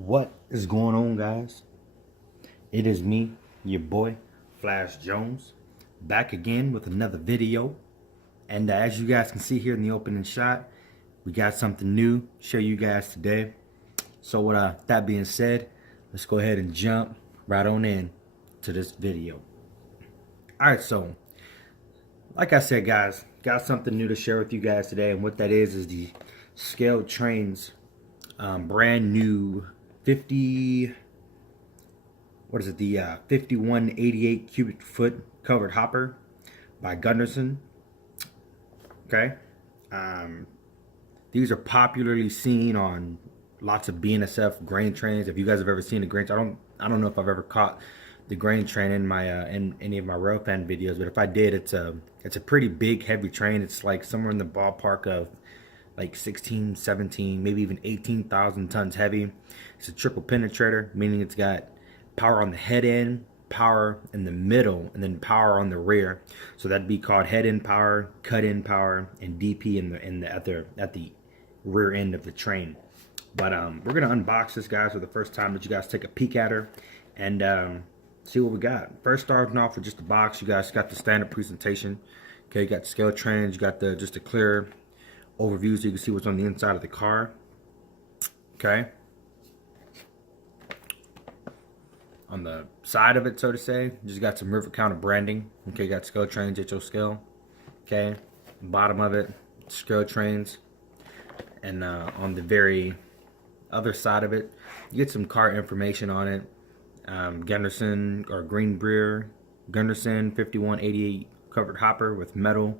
What is going on, guys? It is me, your boy Flash Jones, back again with another video. And as you guys can see here in the opening shot, we got something new to show you guys today. So with that being said, let's go ahead and jump right on in to this video. Alright, so like I said, guys, got something new to share with you guys today, and what that is the ScaleTrains brand new 5188 cubic foot covered hopper by Gunderson. Okay, these are popularly seen on lots of BNSF grain trains. If you guys have ever seen a grain train, I don't know if I've ever caught the grain train in my in any of my railpan videos, but if I did, it's a pretty big, heavy train. It's like somewhere in the ballpark of like 16, 17, maybe even 18,000 tons heavy. It's a triple penetrator, meaning it's got power on the head end, power in the middle, and then power on the rear. So that'd be called head end power, cut end power, and DP at the rear end of the train. But we're gonna unbox this, guys, for the first time. Let you guys take a peek at her and see what we got. First, starting off with just the box, you guys got the standard presentation. Okay, you got the ScaleTrains, you got just a clear overview so you can see what's on the inside of the car. Okay, on the side of it, so to say, you just got some river counter branding. Okay, you got ScaleTrains, HO Scale. Okay, bottom of it, ScaleTrains, and on the very other side of it, you get some car information on it. Gunderson or Greenbrier Gunderson 5188 covered hopper with metal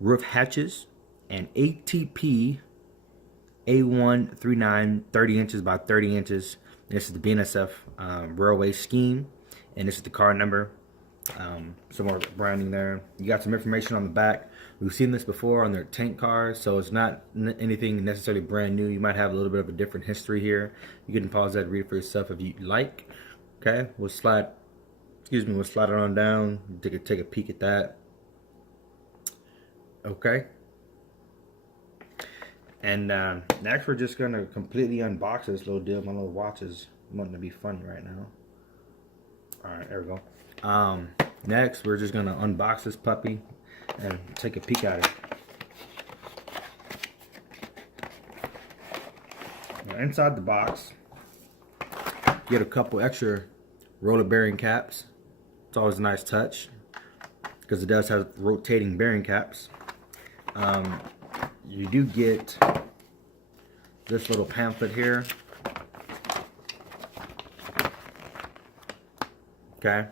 roof hatches and ATP A139 30 inches by 30 inches. This is the BNSF railway scheme, and this is the car number. Some more branding there. You got some information on the back. We've seen this before on their tank cars, so it's not anything necessarily brand new. You might have a little bit of a different history here. You can pause that and read it for yourself if you like. Okay, we'll slide it on down. Take a peek at that. Okay. And next we're just gonna completely unbox this little deal. My little watch is wanting to be funny right now. Alright, there we go. Next we're just gonna unbox this puppy and take a peek at it. Now, inside the box, get a couple extra roller bearing caps. It's always a nice touch because it does have rotating bearing caps. You do get this little pamphlet here. Okay,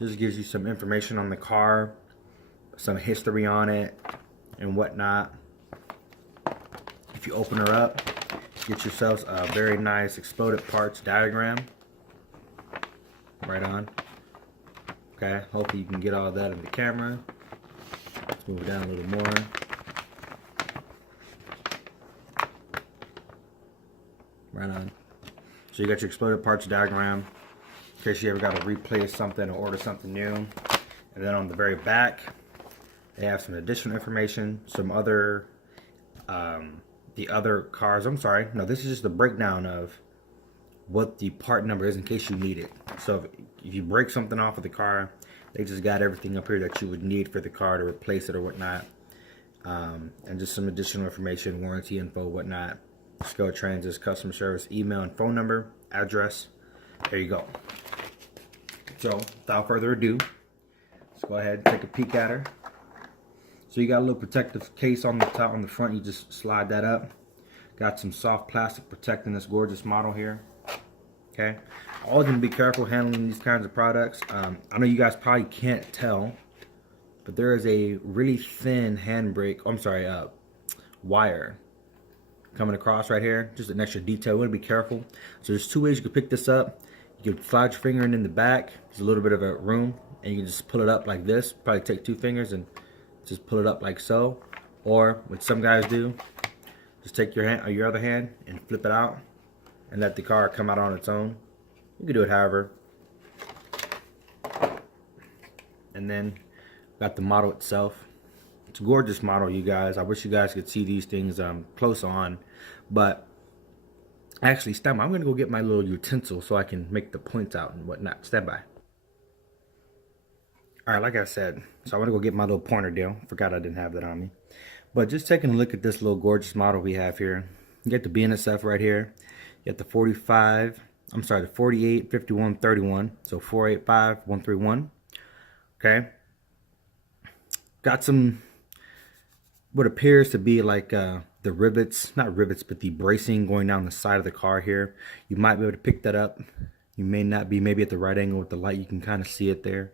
this gives you some information on the car, some history on it, and whatnot. If you open her up, get yourselves a very nice exploded parts diagram. Right on. Okay, hopefully you can get all that in the camera. Let's move it down a little more. Right on. So you got your exploded parts diagram in case you ever got to replace something or order something new. And then on the very back, they have some additional information, some other the other cars. I'm sorry, no, this is just a breakdown of what the part number is in case you need it. So if you break something off of the car, they just got everything up here that you would need for the car to replace it or whatnot. And just some additional information, warranty info, whatnot. ScaleTrains' customer service email and phone number, address. There you go. So without further ado, let's go ahead and take a peek at her. So you got a little protective case on the top, on the front. You just slide that up. Got some soft plastic protecting this gorgeous model here. Okay, always gonna be careful handling these kinds of products. I know you guys probably can't tell, but there is a really thin handbrake. I'm sorry, wire coming across right here. Just an extra detail. You want to be careful. So there's two ways you can pick this up. You can slide your finger in the back. There's a little bit of a room, and you can just pull it up like this. Probably take two fingers and just pull it up like so. Or what some guys do, just take your hand or your other hand and flip it out and let the car come out on its own. You can do it however. And then got the model itself. It's a gorgeous model, you guys. I wish you guys could see these things close on, but Actually, stand by. I'm gonna go get my little utensil so I can make the points out and whatnot. Stand by. All right, like I said, so I want to go get my little pointer deal. Forgot I didn't have that on me. But just taking a look at this little gorgeous model we have here. You get the BNSF right here. You get the 45. I'm sorry, the 48, 51, 31. So 485, 131. Okay. Got some what appears to be like the rivets, not rivets, but the bracing going down the side of the car here. You might be able to pick that up. You may not be, maybe at the right angle with the light, you can kind of see it there.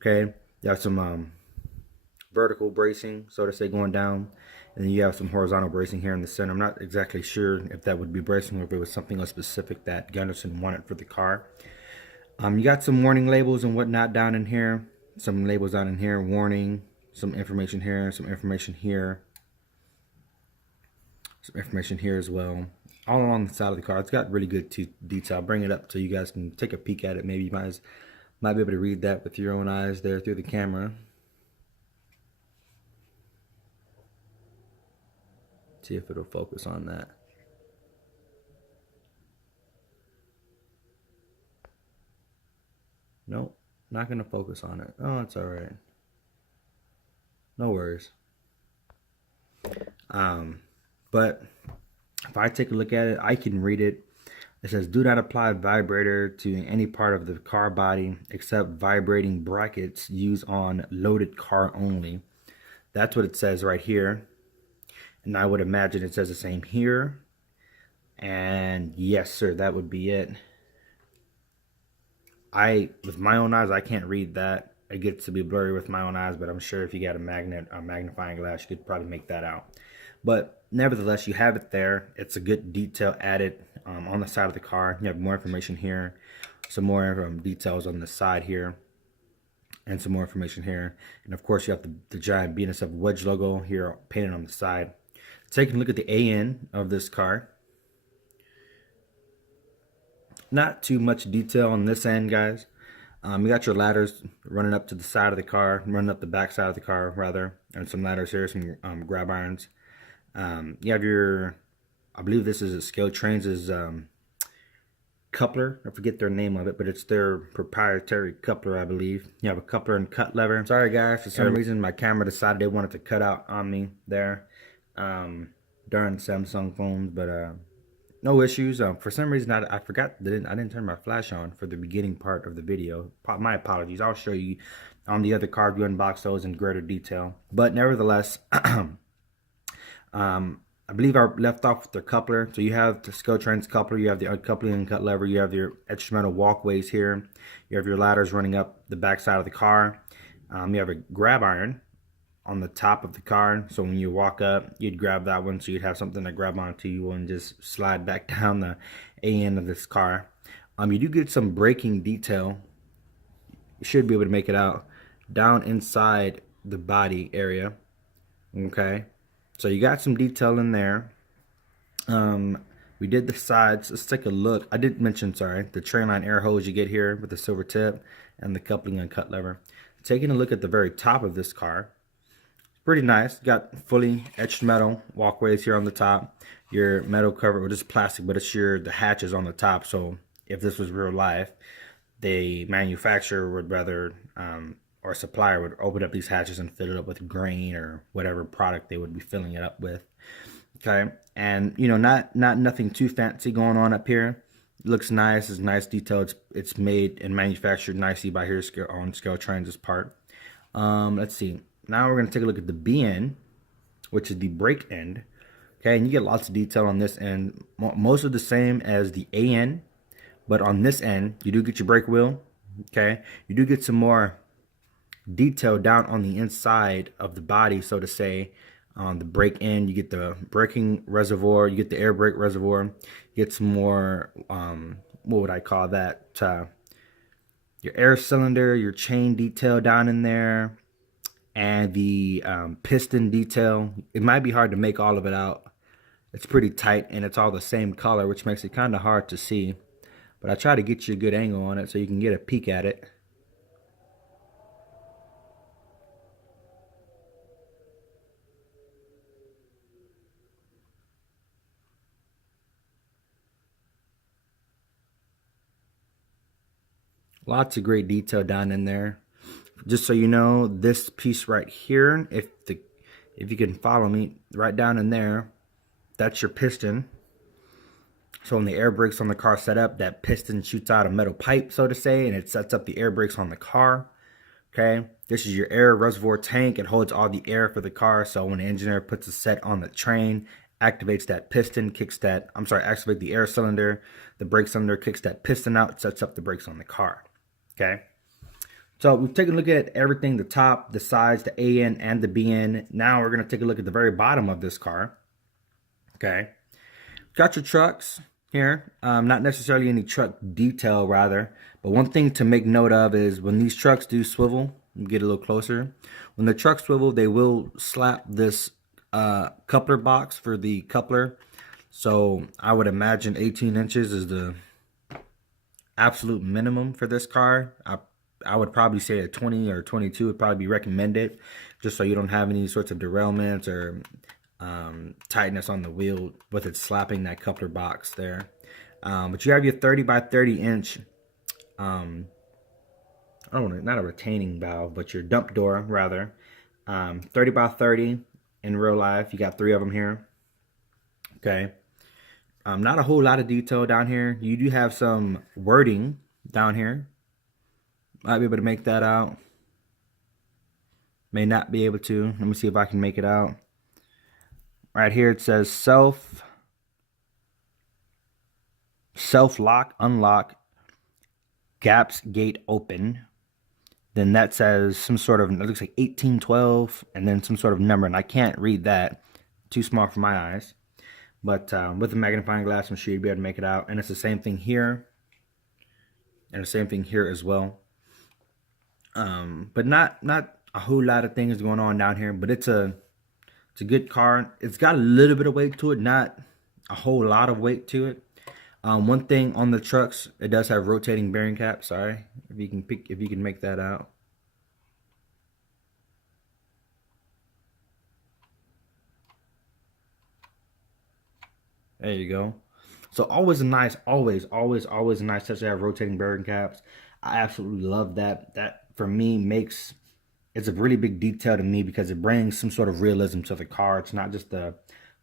Okay, you have some vertical bracing, so to say, going down, and then you have some horizontal bracing here in the center. I'm not exactly sure if that would be bracing or if it was something else specific that Gunderson wanted for the car. You got some warning labels and whatnot down in here. Some labels down in here, warning, some information here, some information here, some information here as well. All along the side of the car. It's got really good detail. I'll bring it up so you guys can take a peek at it. Maybe you might be able to read that with your own eyes there through the camera. See if it'll focus on that. Nope, not gonna focus on it. Oh, it's all right. No worries. But if I take a look at it, I can read it. It says, do not apply vibrator to any part of the car body except vibrating brackets used on loaded car only. That's what it says right here. And I would imagine it says the same here. And yes, sir, that would be it. With my own eyes, I can't read that. It gets to be blurry with my own eyes, but I'm sure if you got a magnifying glass, you could probably make that out. But nevertheless, you have it there. It's a good detail added on the side of the car. You have more information here, some more details on the side here, and some more information here. And of course, you have the giant BNSF Wedge logo here painted on the side. Taking a look at the AN of this car. Not too much detail on this end, guys. You got your ladders running up to the side of the car, running up the back side of the car, rather, and some ladders here, some grab irons. You have your, I believe this is ScaleTrains' coupler. I forget their name of it, but it's their proprietary coupler, I believe. You have a coupler and cut lever. Sorry, guys, for some reason my camera decided they wanted to cut out on me there. Darn Samsung phones, but no issues. For some reason, I forgot that I didn't turn my flash on for the beginning part of the video. My apologies. I'll show you on the other car view unbox those in greater detail. But nevertheless, I believe I left off with the coupler. So you have the ScaleTrains coupler, you have the uncoupling and cut lever, you have your instrumental walkways here, you have your ladders running up the back side of the car. You have a grab iron on the top of the car, so when you walk up, you'd grab that one, so you'd have something to grab onto. You wouldn't just slide back down the end of this car. You do get some braking detail. You should be able to make it out down inside the body area. Okay, so you got some detail in there. We did the sides. Let's take a look. I did mention, sorry, the trainline air hose you get here with the silver tip and the coupling and cut lever. Taking a look at the very top of this car, pretty nice. Got fully etched metal walkways here on the top. Your metal cover, well, just plastic, but it's the hatches on the top. So if this was real life, the manufacturer would rather, or supplier would open up these hatches and fill it up with grain or whatever product they would be filling it up with. Okay, and you know, not nothing too fancy going on up here. It looks nice. It's nice detail. It's made and manufactured nicely by here on ScaleTrains' part. Let's see. Now we're going to take a look at the BN, which is the brake end. Okay, and you get lots of detail on this end. Most of the same as the AN, but on this end, you do get your brake wheel. Okay, you do get some more detail down on the inside of the body, so to say. On the brake end, you get the braking reservoir, you get the air brake reservoir, you get some more, what would I call that? Your air cylinder, your chain detail down in there, and the piston detail. It might be hard to make all of it out. It's pretty tight and it's all the same color, which makes it kind of hard to see. But I try to get you a good angle on it so you can get a peek at it. Lots of great detail down in there. Just so you know, this piece right here, if you can follow me, right down in there, that's your piston. So when the air brakes on the car set up, that piston shoots out a metal pipe, so to say, and it sets up the air brakes on the car. Okay, this is your air reservoir tank. It holds all the air for the car. So when the engineer puts a set on the train, activates that piston, activate the air cylinder, the brake cylinder kicks that piston out, sets up the brakes on the car. Okay, so we've taken a look at everything, the top, the sides, the AN and the BN. Now we're going to take a look at the very bottom of this car. Okay, got your trucks here, not necessarily any truck detail rather, but one thing to make note of is when these trucks do swivel, get a little closer, when the trucks swivel, they will slap this coupler box for the coupler. So I would imagine 18 inches is the absolute minimum for this car. I would probably say a 20 or 22 would probably be recommended, just so you don't have any sorts of derailments or tightness on the wheel with it slapping that coupler box there. But you have your 30 by 30 inch, not a retaining valve, but your dump door rather. 30 by 30 in real life. You got 3 of them here. Okay. Not a whole lot of detail down here. You do have some wording down here. Might be able to make that out. May not be able to. Let me see if I can make it out. Right here it says self-lock, unlock, gaps gate open. Then that says some sort of, it looks like 1812 and then some sort of number, and I can't read that. Too small for my eyes. But with a magnifying glass, I'm sure you'd be able to make it out. And it's the same thing here. And the same thing here as well. But not a whole lot of things going on down here, but it's a good car. It's got a little bit of weight to it, not a whole lot of weight to it. One thing on the trucks, it does have rotating bearing caps. Sorry, if you can make that out. There you go. So always a nice, always a nice touch to have rotating bearing caps. I absolutely love that. That for me it's a really big detail to me because it brings some sort of realism to the car. It's not just a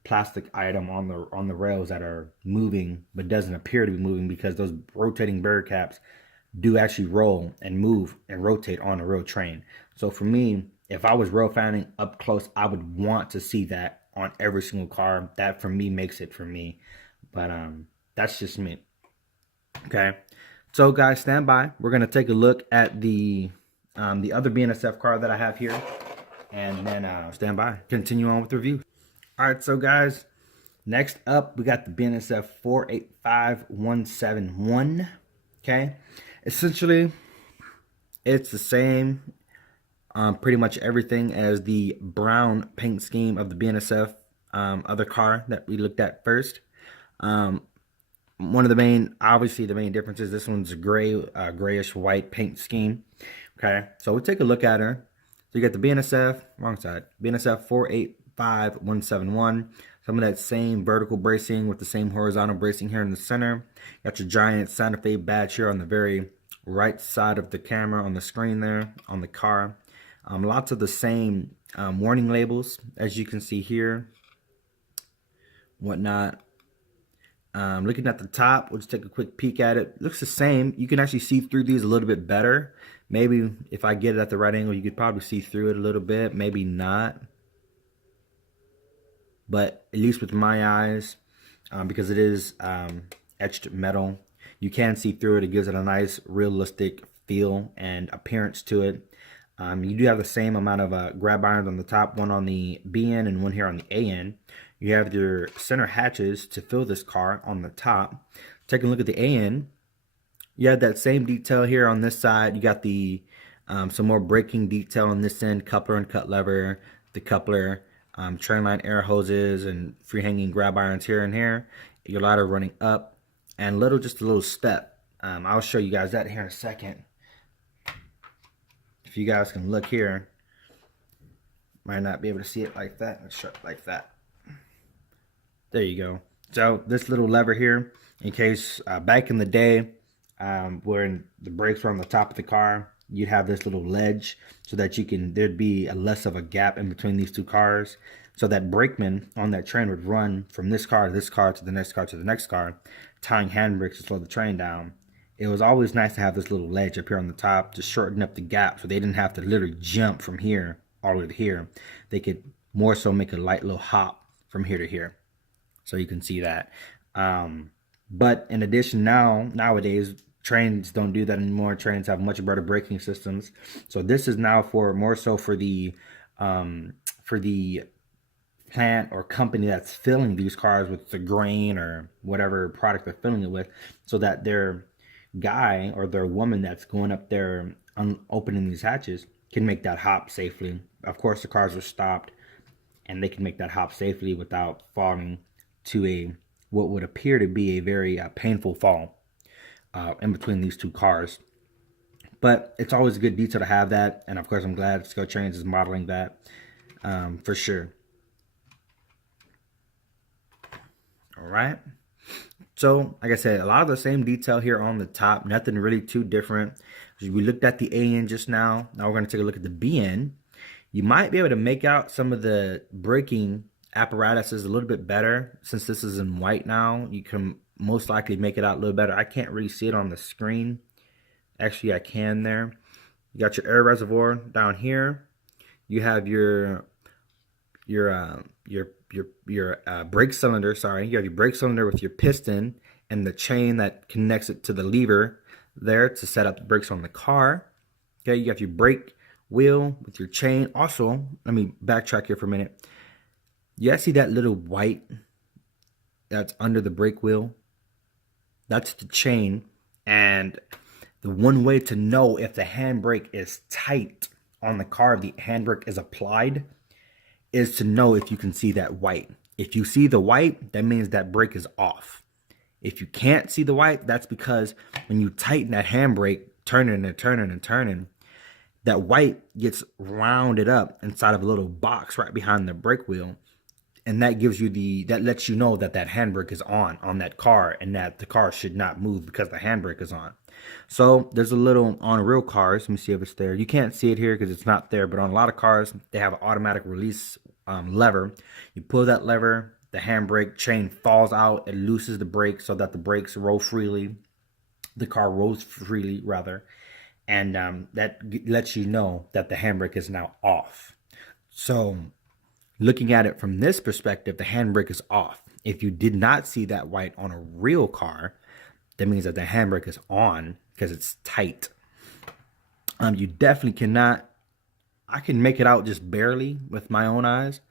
plastic item on the rails that are moving but doesn't appear to be moving, because those rotating bearing caps do actually roll and move and rotate on a real train. So for me, if I was rail fanning up close, I would want to see that on every single car. That for me makes it for me. But that's just me. Okay, so guys, stand by. We're gonna take a look at the other BNSF car that I have here, and then stand by. Continue on with the review. All right, so guys, next up we got the BNSF 485171. Okay, essentially it's the same, pretty much everything as the brown paint scheme of the BNSF other car that we looked at first. One of the main differences, this one's a grayish white paint scheme. Okay, so we'll take a look at her. So you got the BNSF, wrong side, BNSF 485171. Some of that same vertical bracing with the same horizontal bracing here in the center. Got your giant Santa Fe badge here on the very right side of the camera on the screen there on the car. Lots of the same warning labels as you can see here, whatnot. Looking at the top, we'll just take a quick peek at it. Looks the same. You can actually see through these a little bit better. Maybe if I get it at the right angle, you could probably see through it a little bit. Maybe not. But at least with my eyes, because it is etched metal, you can see through it. It gives it a nice realistic feel and appearance to it. You do have the same amount of grab irons on the top, one on the BN and one here on the AN. You have your center hatches to fill this car on the top. Taking a look at the AN, you have that same detail here on this side. You got the some more braking detail on this end, coupler and cut lever, the coupler, train line air hoses, and free hanging grab irons here and here. Your ladder running up, and just a little step. I'll show you guys that here in a second. If you guys can look here, might not be able to see it like that. Let's show it like that. There you go. So this little lever here, in case back in the day, where the brakes are on the top of the car, you'd have this little ledge so that there'd be a less of a gap in between these two cars. So that brakeman on that train would run from this car to this car to the next car to the next car, tying handbrakes to slow the train down. It was always nice to have this little ledge up here on the top to shorten up the gap so they didn't have to literally jump from here all the way to here. They could more so make a light little hop from here to here. So you can see that. But in addition, nowadays, trains don't do that anymore. Trains have much better braking systems. So this is now more so for the plant or company that's filling these cars with the grain or whatever product they're filling it with, so that their guy or their woman that's going up there opening these hatches can make that hop safely. Of course, the cars are stopped and they can make that hop safely without falling to what would appear to be a very painful fall in between these two cars. But it's always a good detail to have that, and of course I'm glad ScaleTrains is modeling that for sure. All right, so like I said, a lot of the same detail here on the top, nothing really too different. We looked at the AN just now. Now we're going to take a look at the BN. You might be able to make out some of the braking apparatuses a little bit better. Since this is in white now, you can most likely make it out a little better. I can't really see it on the screen. Actually, I can there. You got your air reservoir down here. You have your brake cylinder. Sorry, you have your brake cylinder with your piston and the chain that connects it to the lever there to set up the brakes on the car. Okay, you have your brake wheel with your chain. Also, let me backtrack here for a minute. You guys see that little white that's under the brake wheel? That's the chain. And the one way to know if the handbrake is tight on the car, the handbrake is applied, is to know if you can see that white. If you see the white, that means that brake is off. If you can't see the white, that's because when you tighten that handbrake, turning and turning and turning, that white gets rounded up inside of a little box right behind the brake wheel. And that gives you that lets you know that that handbrake is on that car, and that the car should not move because the handbrake is on. So there's a little on real cars. Let me see if it's there. You can't see it here because it's not there, but on a lot of cars, they have an automatic release lever. You pull that lever, the handbrake chain falls out. It looses the brake so that the brakes roll freely. The car rolls freely, rather. And that lets you know that the handbrake is now off. So looking at it from this perspective, the handbrake is off. If you did not see that white on a real car, that means that the handbrake is on because it's tight. You definitely cannot. I can make it out just barely with my own eyes,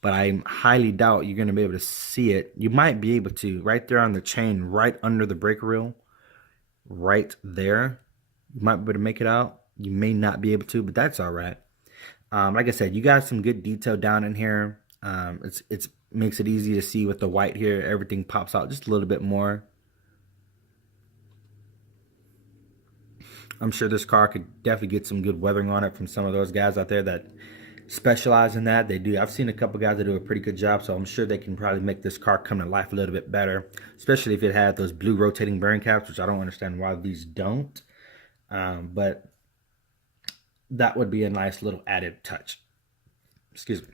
but I highly doubt you're going to be able to see it. You might be able to right there on the chain, right under the brake reel, right there. You might be able to make it out. You may not be able to, but that's all right. Like I said, you got some good detail down in here. It's makes it easy to see with the white here. Everything pops out just a little bit more. I'm sure this car could definitely get some good weathering on it from some of those guys out there that specialize in that. They do. I've seen a couple guys that do a pretty good job, so I'm sure they can probably make this car come to life a little bit better, especially if it had those blue rotating bearing caps, which I don't understand why these don't. But that would be a nice little added touch. Excuse me.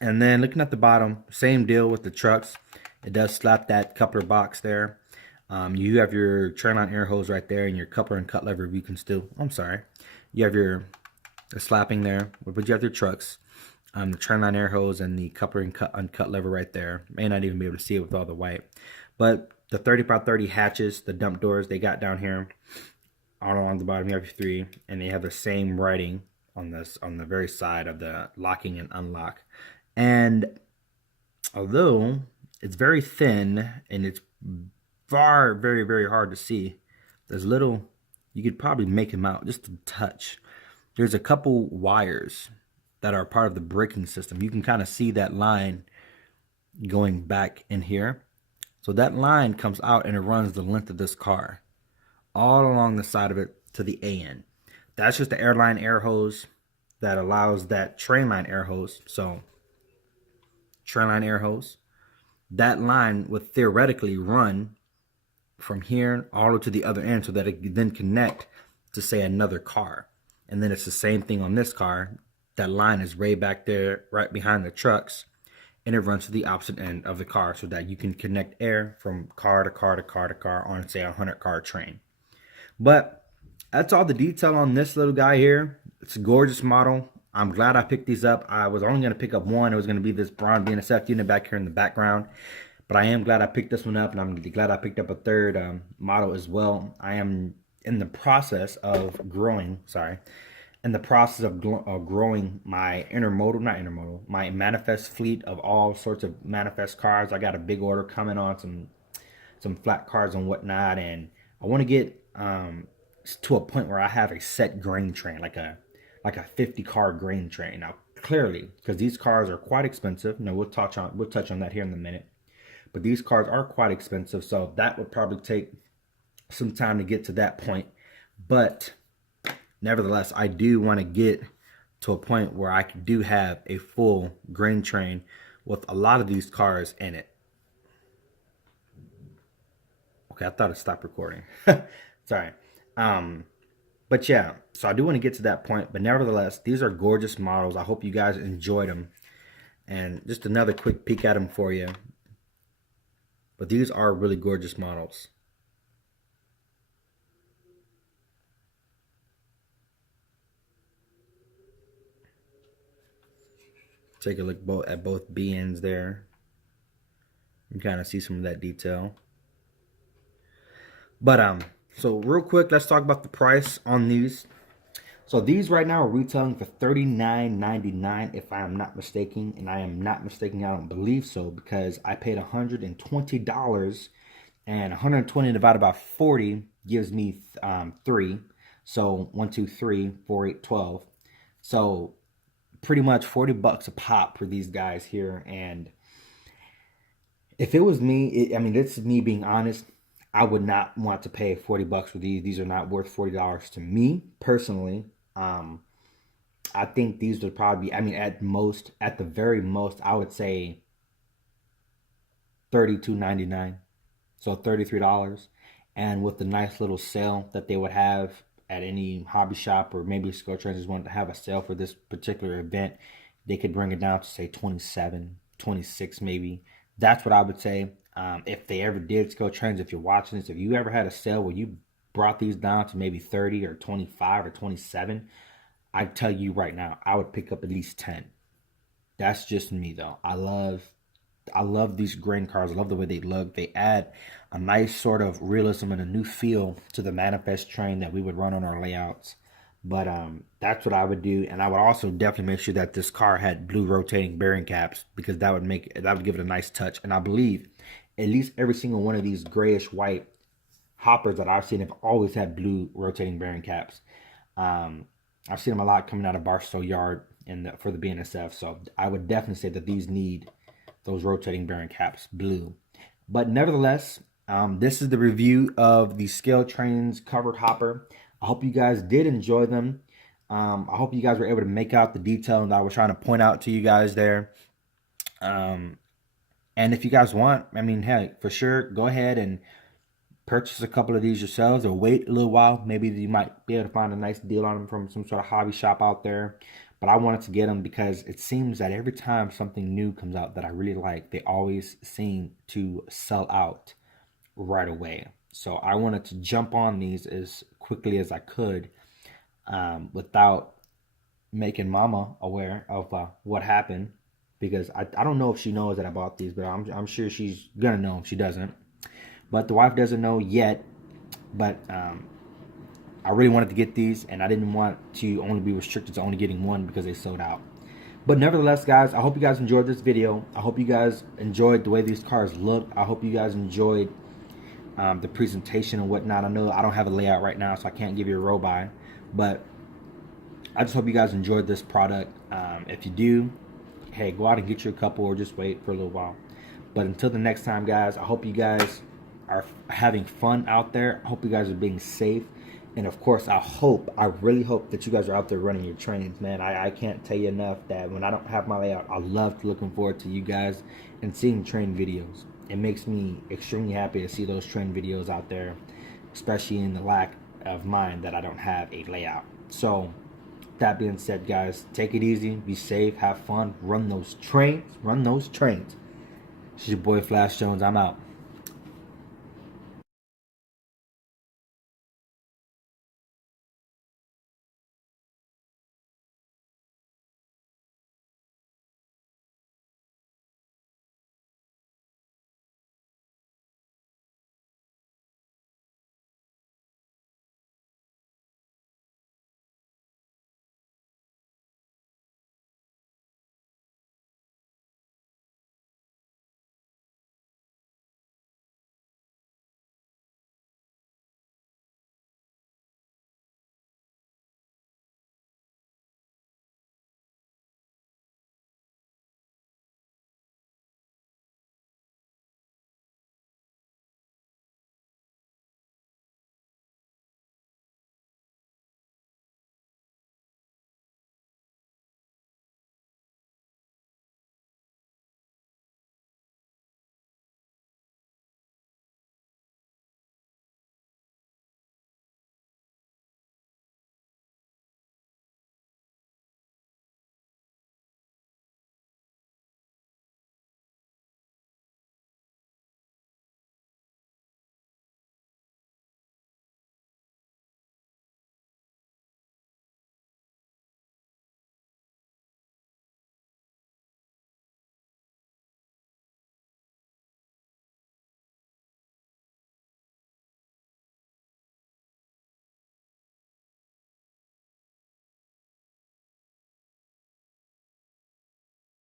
And then looking at the bottom, same deal with the trucks. It does slap that coupler box there. You have your trainline air hose right there, and your coupler and cut lever. You can still, you have the slapping there, but you have your trucks, the trainline air hose and the coupler and uncut lever right there. May not even be able to see it with all the white, but the 30x30 hatches, the dump doors they got down here, all along the bottom. You have your three, and they have the same writing on the very side of the locking and unlock. And although it's very thin and it's very, very hard to see, there's little, you could probably make them out just a touch. There's a couple wires that are part of the braking system. You can kind of see that line going back in here. So that line comes out and it runs the length of this car all along the side of it to the AN. That's just the airline air hose that allows that trainline air hose. So trainline air hose, that line would theoretically run from here all the way to the other end so that it can then connect to, say, another car. And then it's the same thing on this car. That line is way back there, right behind the trucks, and it runs to the opposite end of the car so that you can connect air from car to car to car to car on, say, a 100-car train. But that's all the detail on this little guy here. It's a gorgeous model. I'm glad I picked these up. I was only going to pick up one. It was going to be this brown BNSF unit back here in the background. But I am glad I picked this one up, and I'm glad I picked up a third model as well. I am in the process of growing, growing my my manifest fleet of all sorts of manifest cars. I got a big order coming on some flat cars and whatnot, and I want to get to a point where I have a set grain train, like a 50-car grain train. Now, clearly, because these cars are quite expensive. We'll touch on that here in a minute. But these cars are quite expensive, so that would probably take some time to get to that point. But nevertheless, I do want to get to a point where I do have a full grain train with a lot of these cars in it. Okay, I thought it stopped recording. Sorry. But yeah, so I do want to get to that point. But nevertheless, these are gorgeous models. I hope you guys enjoyed them. And just another quick peek at them for you. But these are really gorgeous models. Take a look at both BNs there. You can kind of see some of that detail. But so real quick, let's talk about the price on these. So these right now are retailing for $39.99 if I am not mistaken, and I am not mistaken. I don't believe so, because I paid $120, and 120 divided by 40 gives me 3. So 1, 2, 3, 4, 8, 12. So pretty much $40 a pop for these guys here. And if it was me, I mean, this is me being honest, I would not want to pay $40 for these. These are not worth $40 to me personally. I think these would probably be, I mean, at the very most, I would say $32.99, so $33. And with the nice little sale that they would have at any hobby shop, or maybe ScaleTrains just wanted to have a sale for this particular event, they could bring it down to, say, 27, 26 maybe. That's what I would say. If they ever did, ScaleTrains, if you're watching this, if you ever had a sale where you brought these down to maybe 30 or 25 or 27, I tell you right now, I would pick up at least 10. That's just me though. I love these grain cars. I love the way they look. They add a nice sort of realism and a new feel to the manifest train that we would run on our layouts. But that's what I would do, and I would also definitely make sure that this car had blue rotating bearing caps, because that would give it a nice touch. And I believe at least every single one of these grayish white hoppers that I've seen have always had blue rotating bearing caps. I've seen them a lot coming out of Barstow Yard for the BNSF. So I would definitely say that these need those rotating bearing caps blue. But nevertheless, this is the review of the ScaleTrains covered hopper. I hope you guys did enjoy them. I hope you guys were able to make out the detail that I was trying to point out to you guys there. And if you guys want, I mean, hey, for sure, go ahead and purchase a couple of these yourselves, or wait a little while. Maybe you might be able to find a nice deal on them from some sort of hobby shop out there. But I wanted to get them because it seems that every time something new comes out that I really like, they always seem to sell out right away. So I wanted to jump on these as quickly as I could, without making mama aware of what happened, because I don't know if she knows that I bought these, but I'm sure she's gonna know if she doesn't. But the wife doesn't know yet. But I really wanted to get these, and I didn't want to only be restricted to only getting one because they sold out. But nevertheless, guys, I hope you guys enjoyed this video. I hope you guys enjoyed the way these cars look. I hope you guys enjoyed the presentation and whatnot. I know I don't have a layout right now, so I can't give you a row by, but I just hope you guys enjoyed this product. If you do, hey, go out and get you a couple, or just wait for a little while. But until the next time, guys, I hope you guys are having fun out there. I hope you guys are being safe. And of course, I really hope that you guys are out there running your trains, man. I can't tell you enough that when I don't have my layout, I love looking forward to you guys and seeing train videos. it makes me extremely happy to see those train videos out there, especially in the lack of mine that I don't have a layout. So that being said, guys, take it easy, be safe, have fun, run those trains. This is your boy Flash Jones. I'm out.